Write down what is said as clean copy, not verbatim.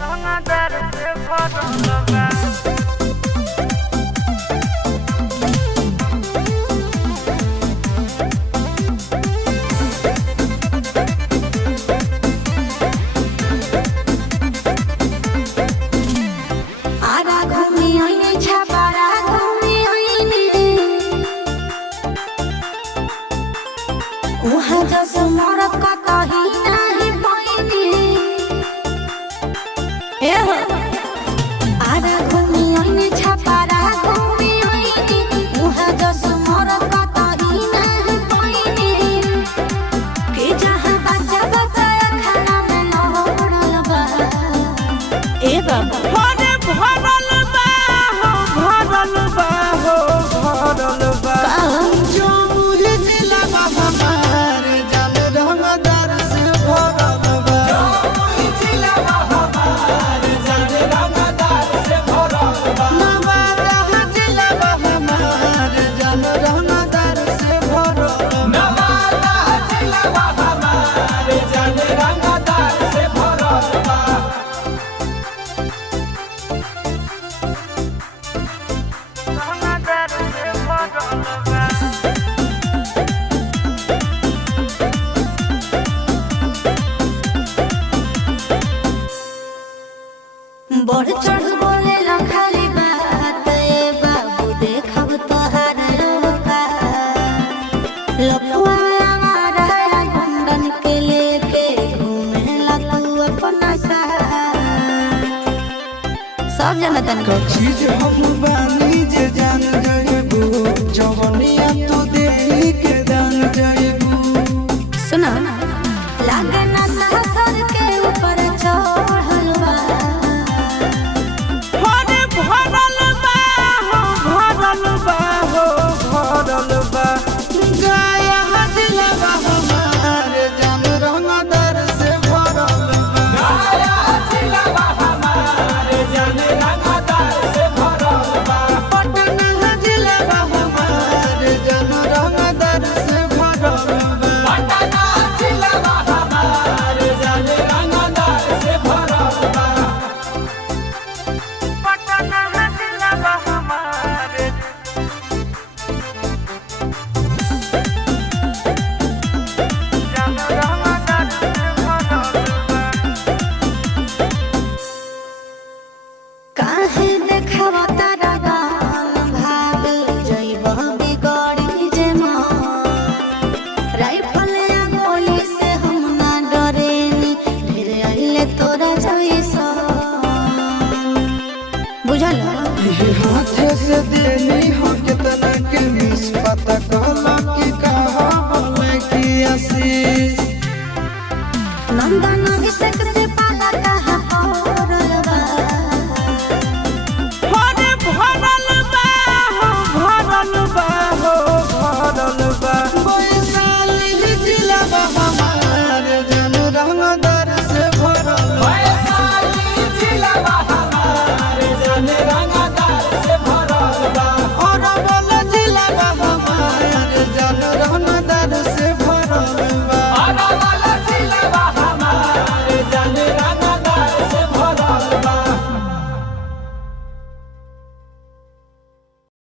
रंगदार से भरल बा। बढ़ चढ़ बोले ला खाली बात बाबू देखब तोहार रूपा लफुआ हमारा गुंडन के लेके घूमेला तू अपना साथ सब जनतन को चीज हम बानी जे जान जाएबू जवनिया तू देही के दान जाएबू सुना लागे ना सहसर के ऊपर चढ़ल बा हाथे से देनी हो कितना के मिस पता कहला कि कहा बोले कि आशीष नंदन